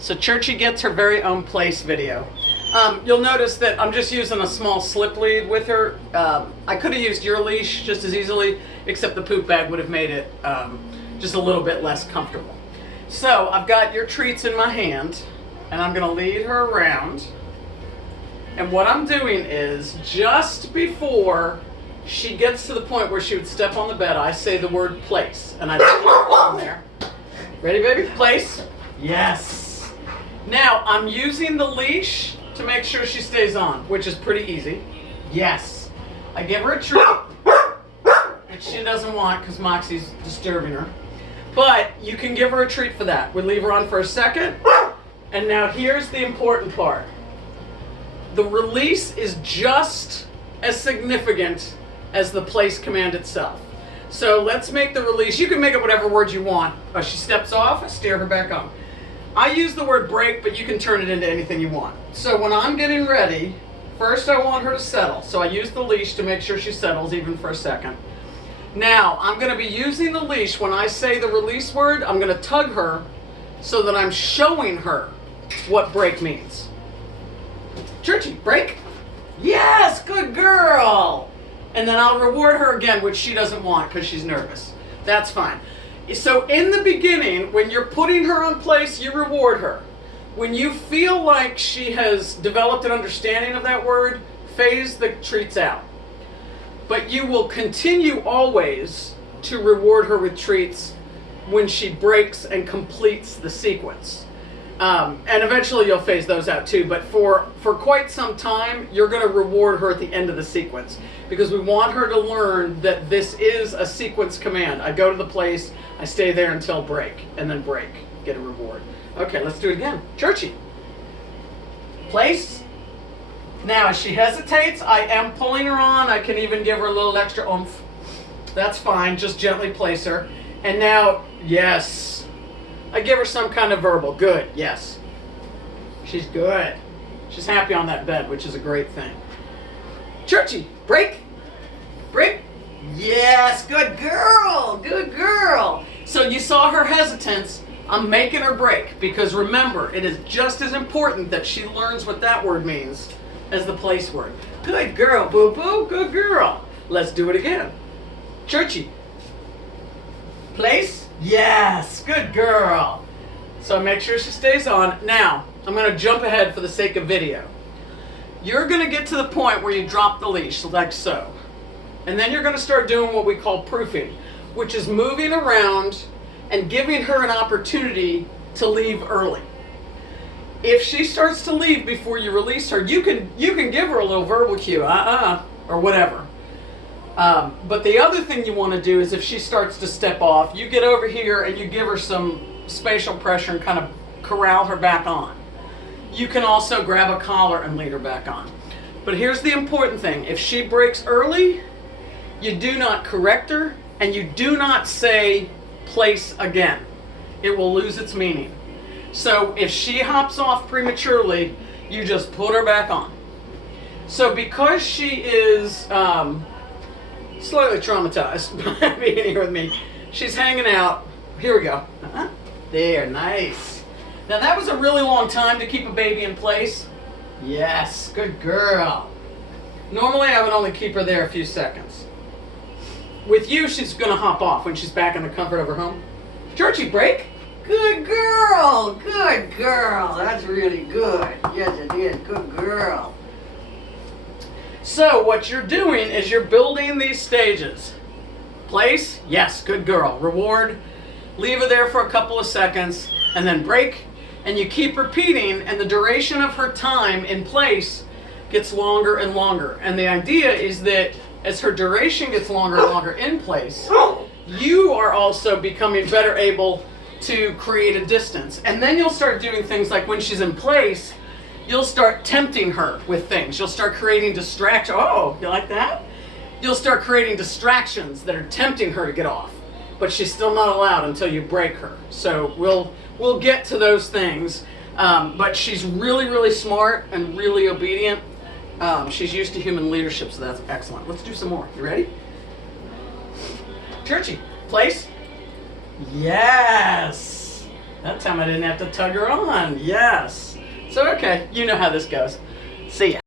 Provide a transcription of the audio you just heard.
So Churchie gets her very own place video. You'll notice that I'm just using a small slip lead with her. I could have used your leash just as easily, except the poop bag would have made it just a little bit less comfortable. So I've got your treats in my hand, and I'm gonna lead her around. And what I'm doing is, just before she gets to the point where she would step on the bed, I say the word place, and I put her on there. Ready, baby? Place? Yes. Now, I'm using the leash to make sure she stays on, which is pretty easy. Yes. I give her a treat, which she doesn't want because Moxie's disturbing her. But you can give her a treat for that. We leave her on for a second. And now here's the important part. The release is just as significant as the place command itself. So let's make the release. You can make it whatever word you want. She steps off, I steer her back on. I use the word break, but you can turn it into anything you want. So when I'm getting ready, first I want her to settle. So I use the leash to make sure she settles even for a second. Now, I'm going to be using the leash. When I say the release word, I'm going to tug her so that I'm showing her what break means. Churchie, break? Yes, good girl. And then I'll reward her again, which she doesn't want because she's nervous. That's fine. So in the beginning, when you're putting her on place, you reward her. When you feel like she has developed an understanding of that word, phase the treats out. But you will continue always to reward her with treats when she breaks and completes the sequence. And eventually you'll phase those out too, but for quite some time, you're going to reward her at the end of the sequence because we want her to learn that this is a sequence command. I go to the place, I stay there until break, and then break, get a reward. Okay, let's do it again. Churchie. Place. Now, as she hesitates, I am pulling her on. I can even give her a little extra oomph. That's fine, just gently place her. And now, yes. I give her some kind of verbal. Good, yes. She's good. She's happy on that bed, which is a great thing. Churchie, break. Break. Yes, good girl. Good girl. So you saw her hesitance. I'm making her break because remember, it is just as important that she learns what that word means as the place word. Good girl, boo-boo. Good girl. Let's do it again. Churchie. Place. Yes, good girl. So make sure she stays on. Now, I'm going to jump ahead for the sake of video. You're going to get to the point where you drop the leash, like so. And then you're going to start doing what we call proofing, which is moving around and giving her an opportunity to leave early. If she starts to leave before you release her, you can give her a little verbal cue, or whatever. But the other thing you want to do is if she starts to step off, you get over here and you give her some spatial pressure and kind of corral her back on. You can also grab a collar and lead her back on. But here's the important thing. If she breaks early, you do not correct her and you do not say place again. It will lose its meaning. So if she hops off prematurely, you just put her back on. So because she is slightly traumatized by being here with me, she's hanging out. Here we go. There, nice. Now that was a really long time to keep a baby in place. Yes, good girl. Normally I would only keep her there a few seconds. With you, she's going to hop off when she's back in the comfort of her home. Churchie, break. Good girl. Good girl. That's really good. Yes, it is. Good girl. So what you're doing is you're building these stages. Place. Yes, good girl. Reward. Leave her there for a couple of seconds and then break. And you keep repeating, and the duration of her time in place gets longer and longer. And the idea is that as her duration gets longer and longer in place, you are also becoming better able to create a distance. And then you'll start doing things like when she's in place, you'll start tempting her with things. You'll start creating distractions. Oh, you like that? You'll start creating distractions that are tempting her to get off. But she's still not allowed until you break her. So we'll get to those things. But she's really, really smart and really obedient. She's used to human leadership, so that's excellent. Let's do some more. You ready? Churchie, place. Yes. That time I didn't have to tug her on. Yes. So, okay, you know how this goes. See ya.